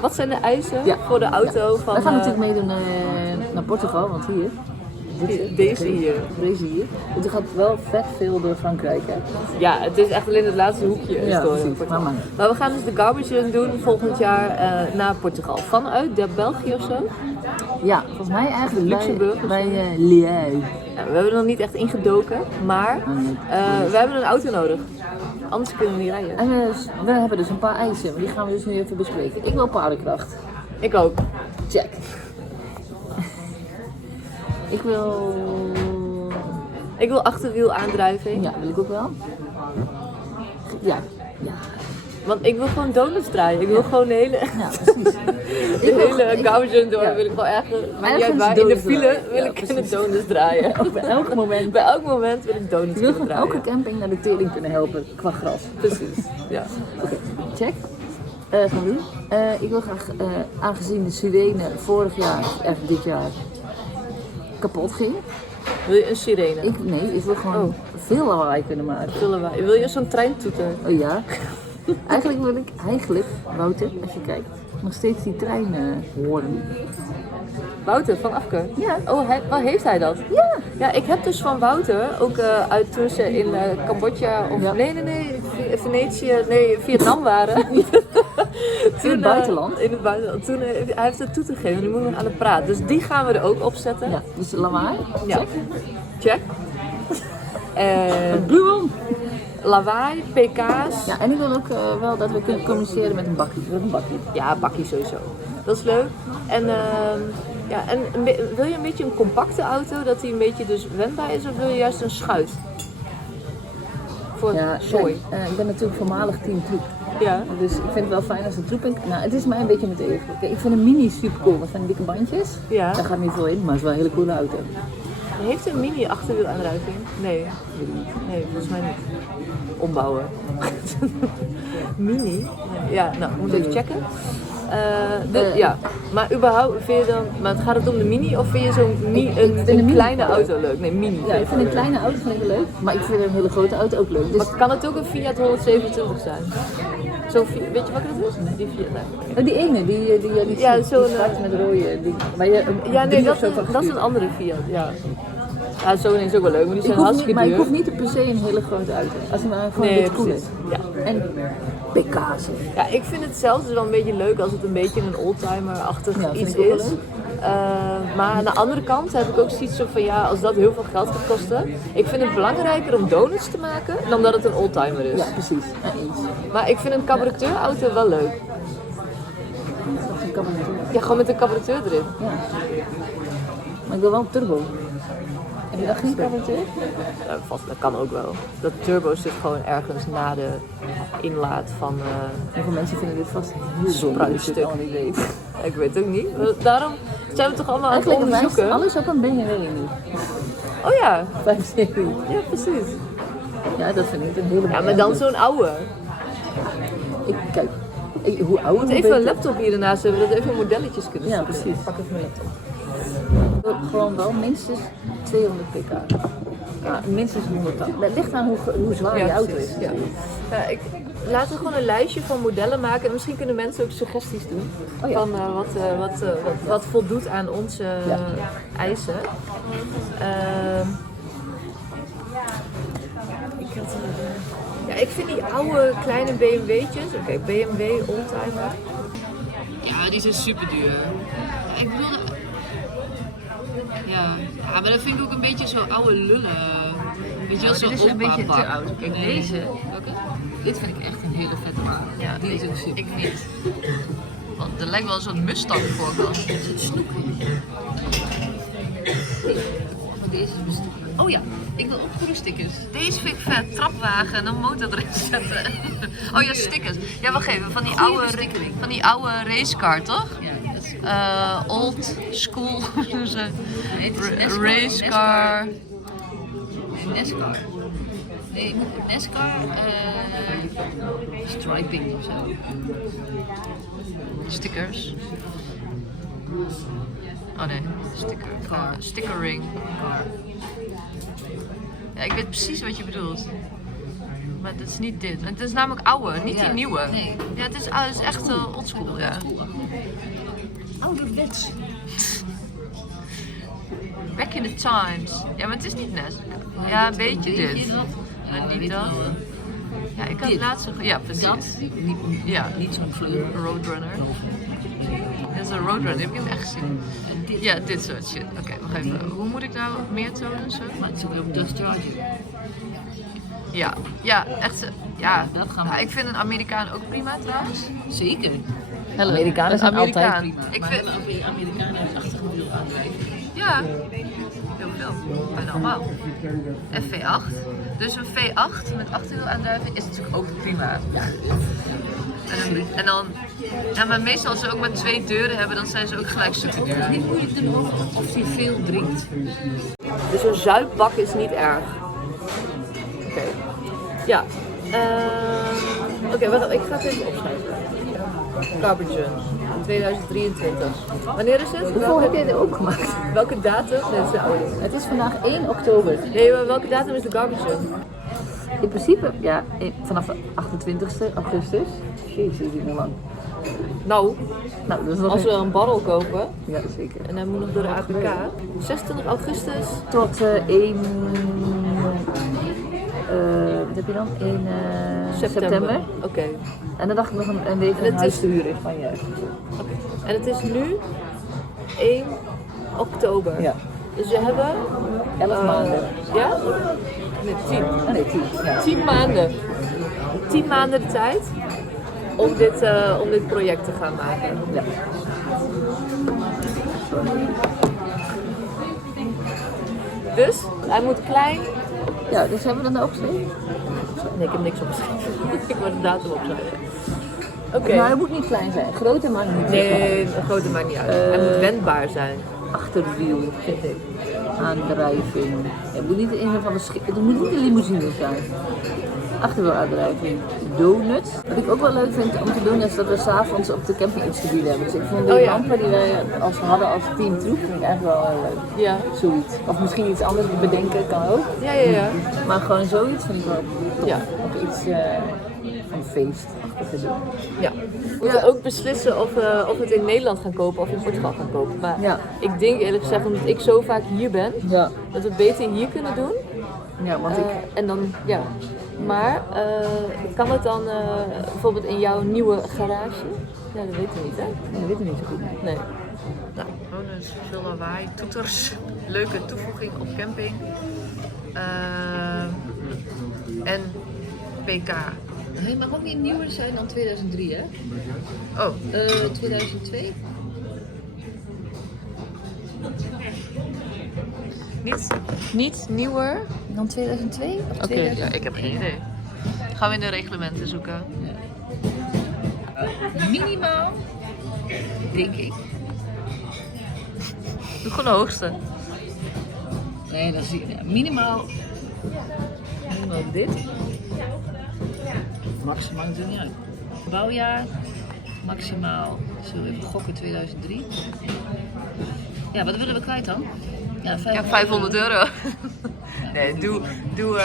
Wat zijn de eisen voor de auto van... We gaan natuurlijk meedoen naar Portugal, want hier. Deze hier. Het gaat wel vet veel door Frankrijk, hè? Ja, het is echt alleen het laatste hoekje. Ja, precies. Maar we gaan dus de Garbage Run doen volgend jaar naar Portugal. Vanuit België of zo? Ja, volgens mij eigenlijk Luxemburg bij Liège. Ja, we hebben er nog niet echt ingedoken, maar we hebben een auto nodig. Anders kunnen we niet rijden. En we hebben dus een paar eisen, maar die gaan we dus nu even bespreken. Ik wil paardenkracht. Ik ook. Check. Ik wil achterwielaandrijving. Ja, wil ik ook wel. Ja. Want ik wil gewoon donuts draaien. Ik wil gewoon de hele... Ja, precies. de hele Gauzen door. Wil ik gewoon ergens in de file wil ik kunnen donuts draaien. Bij elk moment. Bij elk moment wil ik donuts draaien. draaien. Elke camping naar de tering kunnen helpen qua gras. Precies. Ja. Oké, check. Gaan we doen. Ik wil graag, aangezien de sirene vorig jaar, echt dit jaar, kapot ging. Wil je een sirene? Ik wil gewoon veel lawaai kunnen maken. Veel lawaai. Wil je zo'n treintoeter? Oh ja. Eigenlijk wil ik, Wouter, als je kijkt, nog steeds die trein horen. Wouter van Afke? Ja. Oh, heeft hij dat? Ja. Ja, ik heb dus van Wouter, ook uit toen ze in Cambodja of Vietnam waren. In het buitenland? In het buitenland. Toen hij heeft het toe te geven, die moet nog aan de praat. Dus die gaan we er ook op zetten. Ja, dus lawaai. Ja. Check. Bloem. Lawaai, pk's. Ja, en ik wil ook wel dat we kunnen communiceren met een bakkie. Ja, bakkie sowieso. Dat is leuk. En, wil je een beetje een compacte auto, dat die een beetje dus wendbaar is, of wil je juist een schuit? Voor zooi. Ik ben natuurlijk voormalig team troep. Ja. Dus ik vind het wel fijn als een troep in... Nou, het is mij een beetje met even. Kijk, ik vind een mini super cool, met van die dikke bandjes. Ja. Daar gaat niet veel in, maar het is wel een hele coole auto. Heeft een mini achterwielaandrijving? Nee, volgens mij niet. Ombouwen. Mini? Ja, nou, moet even checken. Ja, maar überhaupt vind je dan, maar gaat het om de mini of vind je zo'n kleine auto leuk? Nee, mini. Ja, ik vind een kleine auto leuk, maar ik vind een hele grote auto ook leuk. Dus... Maar kan het ook een Fiat 127 zijn? Weet je wat dat is? Die Fiat. Nee. Die ene, die ja, zo'n zwart met rode. Dat is een andere Fiat, ja. Ja, zo'n is ook wel leuk, maar die zijn hartstikke duur. Maar ik hoef niet per se een hele grote auto. Als je maar gewoon een beetje cool is. Ja. En pk's. Ja, ik vind het zelfs wel een beetje leuk als het een beetje een oldtimer-achtig iets is. Maar aan de andere kant heb ik ook zoiets van als dat heel veel geld gaat kosten. Ik vind het belangrijker om donuts te maken dan dat het een oldtimer is. Ja, precies. Maar ik vind een carburateurauto wel leuk. Dat is een carburateur. Ja, gewoon met een carburateur erin. Ja. Maar ik wil wel een turbo. Heb je dat geen carburateur? Ja, vast, dat kan ook wel. Dat turbo zit gewoon ergens na de inlaat van... Hoeveel mensen vinden dit vast heel spruitstuk. Ik weet het ook niet. Daarom zijn we toch allemaal aan het onderzoeken. Alles op een BMW nu. Oh ja. 5-serie. Ja, precies. Ja, dat vind ik een hele mooie. Ja, maar dan zo'n oude. Kijk, hoe oud? We moeten even een laptop hier ernaast hebben, dat we even modelletjes kunnen zien. Ja, precies. Pak even mijn laptop. Gewoon wel minstens 200 pk. Ja, minstens 100. Het ligt aan hoe zwaar je auto is. Ja. Laten we gewoon een lijstje van modellen maken. En misschien kunnen mensen ook suggesties doen. Oh ja. Van wat voldoet aan onze eisen. Ik vind die oude kleine BMW'tjes. Oké, BMW Oldtimer. Ja, die zijn super duur. Ik bedoel... Ja, maar dat vind ik ook een beetje zo oude lullen. Weet je wel, dit is een beetje te oud. Kijk, deze. Welke? Dit vind ik echt een hele vette wagen. Ja, die is ook super. Ik niet. Want er lijkt wel zo'n Mustang voorkant. Er zit snoek in. Deze is besnoek. Oh ja, ik wil ook stickers. Deze vind ik vet. Trapwagen en een motor erin zetten. Oh ja, stickers. Ja, wacht even. Van die oude racecar, toch? Ja. Old school, racecar. NASCAR. Nee, NASCAR, striping of zo. Stickers. Oh nee, stickering. Ja, ik weet precies wat je bedoelt. Maar het is niet dit. Het is namelijk oude, niet die nieuwe. Nee. Ja, het is echt oldschool, ja. Ouderwets. Back in the times. Ja, maar het is niet net. Ja, een beetje dit. dat. Maar niet dat. Ja, ik had Dit. laatst... Ja, precies. Dat. Ja, Niet zo'n fleur. Roadrunner. Dat is een Roadrunner, heb je hem echt gezien? En dit. Ja, dit soort shit. Oké, wacht even. Hoe moet ik nou meer tonen? Zo? Maar het zit weer op Dust Charger. Ja, echt. Ja, Dat gaan we. ja, ik vind een Amerikaan ook prima trouwens. Zeker. Amerikanen Een zijn Amerikaan. altijd prima. Ik Maar vind, Amerikanen hebben achtergewiel aandrijving. ja, heel veel. Bijna allemaal. En V8. Dus een V8 met achterwielaandrijving is natuurlijk ook prima. Ja. En dan, ja, maar meestal als ze ook maar 2 deuren hebben, dan zijn ze ook gelijk super duur. Het is niet moeilijk te doen of hij veel drinkt. Dus een zuipbak is niet erg. Oké. Ja. Oké, wacht, ik ga het even opschrijven. Carbon 2023. Wanneer is het? Hoeveel heb jij er ook gemaakt? Welke datum? Nee, dat is de oude. Het is vandaag 1 oktober. Nee, maar welke datum is de Garbage? In principe, ja, vanaf de 28e augustus. Jezus, dat is niet meer lang. Nou, Nou, dat is nog als we een barrel kopen Ja, zeker. en dan moet nog door de APK. 26 augustus. Tot 1... wat heb je dan? 1 september. Oké. En dan dacht ik nog een week het een huis is- te huren in Spanje. En het is nu 1 oktober. Ja. Dus we hebben... 11 maanden. Ja? Nee, 10. Oh nee, 10. Ja. 10 maanden. 10 maanden de tijd om dit project te gaan maken. Ja. Dus hij moet klein. Ja, dus hebben we dan ook opgeschreven? Nee, ik heb niks opgeschreven. Ik moet de datum opschrijven. Oké. Maar hij moet niet klein zijn. Grote maakt niet Nee, een grote maakt niet uit. Hij moet wendbaar zijn. Achterwiel, vind ik. Aandrijving. Het moet niet een van de het moet niet een limousine zijn. Achterwielaandrijving. Donut. Wat ik ook wel leuk vind om te doen is dat we s'avonds op de camping iets te bieden hebben. Dus ik vond de Oh ja. lampen die wij hadden als teamtroep, vind ik eigenlijk wel leuk. Ja. Zoiets. Of misschien iets anders bedenken, kan ook. Ja. Maar gewoon zoiets vind ik wel tof. Ja. Of iets van feestachtig doen. Ja. We moeten ook beslissen of we het in Nederland gaan kopen of in Portugal gaan kopen. Maar Ja. ik denk eerlijk gezegd, omdat ik zo vaak hier ben, Ja. dat we het beter hier kunnen doen. Ja, want ik... En dan, ja. Maar kan het dan bijvoorbeeld in jouw nieuwe garage? Ja, dat weten we niet, hè? Dat weet ik niet zo goed. Nee. Nou, gewoon dus veel lawaai, toeters, leuke toevoeging op camping. En PK. Hij mag ook niet nieuwer zijn dan 2003, hè? Oh, 2002? niet nieuwer. Dan 2002? Of Oké, 2000? ja, ik heb geen idee. Gaan we in de reglementen zoeken. Minimaal, denk ik. Doe gewoon de hoogste. Nee, dat zie je. Minimaal dit. Maximaal maakt het niet uit. Bouwjaar, maximaal, zullen we even gokken, 2003. Ja, wat willen we kwijt dan? Ja, Ja, 500 euro. Nee, doe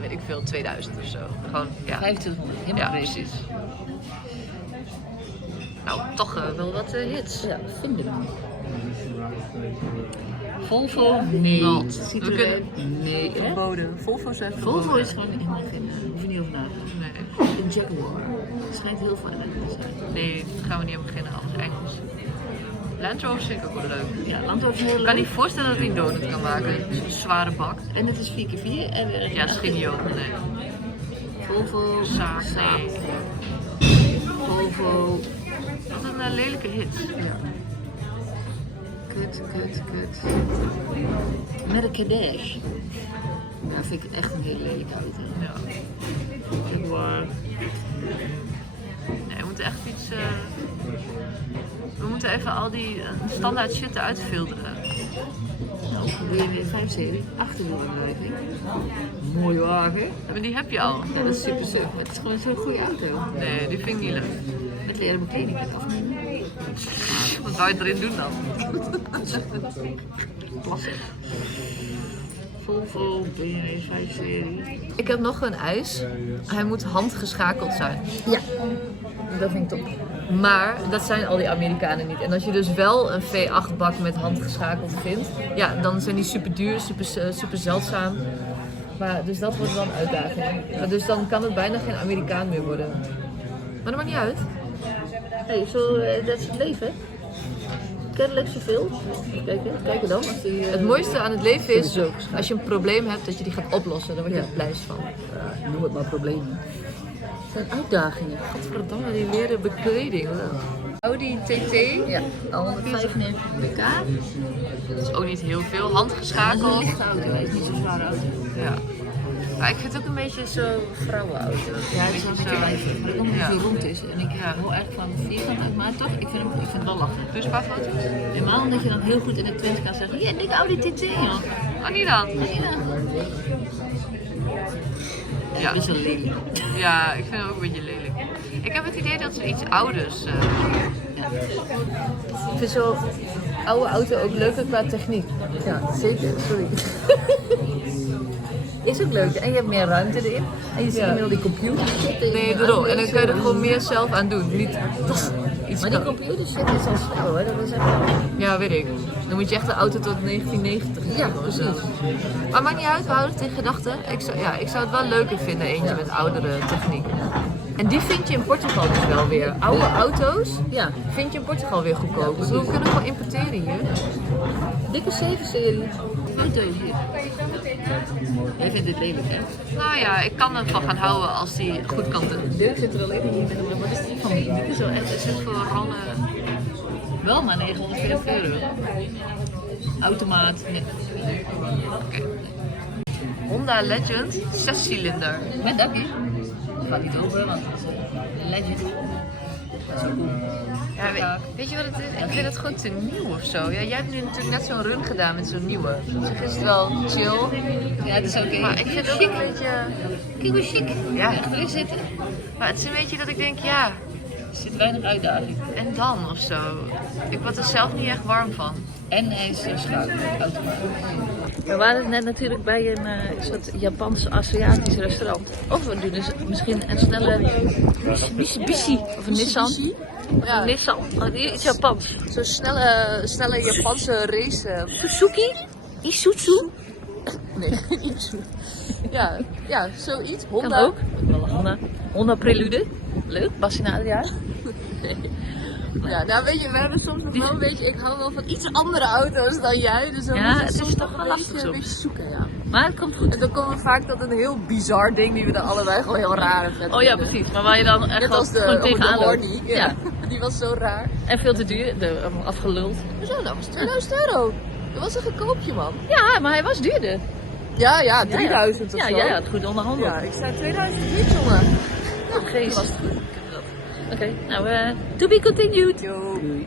weet ik veel, 2000 of zo. Gewoon, ja. 2500, helemaal Ja, precies. precies. Nou, toch wel wat hits. Ja, vinden we. Volvo? Nee. Want Citroën? Nee. hè? Verboden. Volvo zijn verboden. Volvo is gewoon helemaal geen, hoef je niet over na te denken. Nee. Een Jaguar. Het schijnt heel veel ellende te zijn. Nee, daar gaan we niet aan beginnen, alles Engels. Land Rover is zeker ook wel leuk. Ja, Land Rover is heel Ik leuk. kan niet voorstellen dat hij een donut kan maken. Zo'n zware bak. En het is 4x4 en weer Ja, schiet niet open, nee. Volvo, Zaak, nee. Volvo. Wat een lelijke hit. Ja. Kut. Mercedes. Ja, vind ik echt een hele lelijke auto. Ja. Jaguar. Nee, we moeten echt iets... we moeten even al die standaard shit eruit filteren. Nou, BMW 5-serie, achterwielaandrijving. Mooie wagen. Maar die heb je al. Ja, dat is super suf. Maar het is gewoon zo'n goede auto. Nee, die vind ik niet leuk. Met leren bekleding kan afnemen. Wat zou je erin doen dan? Klasse. Volvo BMW 5-serie. Ik heb nog een eis. Hij moet handgeschakeld zijn. Ja, dat vind ik top. Maar dat zijn al die Amerikanen niet. En als je dus wel een V8 bak met handgeschakeld vindt, ja, dan zijn die super duur, super zeldzaam. Maar, dus dat wordt wel een uitdaging. Maar dus dan kan het bijna geen Amerikaan meer worden. Maar dat maakt niet uit. Hey, dat is het leven. Kennelijk zoveel. Kijken dan. Als die, Het mooiste aan het leven is, Sowieso. als je een probleem hebt, dat je die gaat oplossen. Daar word je Ja. het blijst van. noem het maar problemen. Het zijn uitdagingen. Godverdomme, die leren bekleding. Audi TT. Ja, al 195 pk. Dat is ook niet heel veel. Dat is een Handgeschakeld. lichte auto, hij is niet zo'n zware auto. Ja. Maar ik vind het ook een beetje zo vrouwenauto. Ja, het is wel een beetje wijzig, maar omdat het Ja. zo rond is. En ik Ja. hou echt van vierkant uit, maar toch, ik vind het wel lachen. Dus een paar foto's? Helemaal omdat je dan heel goed in de 20 kan zeggen, ja, dikke Audi TT, joh. Oh, niet dan. Ja. Dat is wel lelijk. Ja, ik vind het ook een beetje lelijk. Ik heb het idee dat ze iets ouders. Ik vind zo'n oude auto ook leuker qua techniek. Ja, zeker, sorry. Is ook leuk. En je hebt meer ruimte erin. En je ziet Ja. inmiddels die computer zitten. Nee, daarom. En dan kan je er gewoon meer zelf aan doen. Niet iets Maar die kan- computer shit is al snel hoor. Dat is echt wel... Ja, weet ik. Dan moet je echt de auto tot 1990. Ja, of zo. precies. Maar maakt niet uit, we houden het in gedachten. Ik zou het wel leuker vinden, eentje met oudere techniek. En die vind je in Portugal dus wel weer. Oude auto's Ja, vind je in Portugal weer goedkoop. Dus we kunnen gewoon importeren hier. dikke 7-serie. Foto's hier. Jij vindt dit lelijk, hè? Nou ja, ik kan ervan gaan houden als die goed kan doen. Dirk zit er al in hier met hem. Wat is die van? Dit is wel echt... Het is voor Ronne. Wel maar 940 euro. Automaat. Nee. Honda Legend, 6-cilinder. Met dakkie. Dat gaat niet open, want het is een legend. Dat is ook cool. Ja, weet je wat het is? Ik vind het gewoon te nieuw of zo. Ja, jij hebt nu natuurlijk net zo'n run gedaan met zo'n nieuwe. Op zich is het wel chill. Ja, het is oké. Maar ik vind het ook een beetje... Kijk hoe chic. Ja. Echt erin zitten. Maar het is een beetje dat ik denk, ja, Er zit weinig uitdaging. en dan of zo. Ik word er zelf niet echt warm van. En hij is schakeld, automaat. We waren net natuurlijk bij een soort Japans-Aziatisch restaurant. Of we doen dus misschien een snelle Mitsubishi of een Nissan. Ja. Een Nissan, iets Japans. Zo'n snelle Japanse race. Suzuki? Isuzu? Nee, ja, zoiets. Kan Honda. ook. Honda Prelude. Leuk, Bassie en Adriaan. Ja, nou weet je, we hebben soms nog wel een beetje, ik hou wel van iets andere auto's dan jij. Dus dan Ja, moet je het is soms toch nog wel een lastig beetje, soms. een beetje zoeken, ja. Maar het komt goed. En dan komen we vaak tot een heel bizar ding die we dan allebei gewoon heel raar en vet Oh ja, vinden. precies. Maar waar je dan echt Net als de, gewoon tegenaan loopt. Horny. Ja. Die was zo raar. En veel te duur, afgeluld. Hoezo nou? Was 2000 euro. Dat was een goedkoopje, man. Ja, maar hij was duurder. Ja, 3000 of Ja, zo. jij had goed onderhandeld. Ja, ik sta 2000 niet, jongen. Geest. Oké, nou, to be continued. Yo. Doei.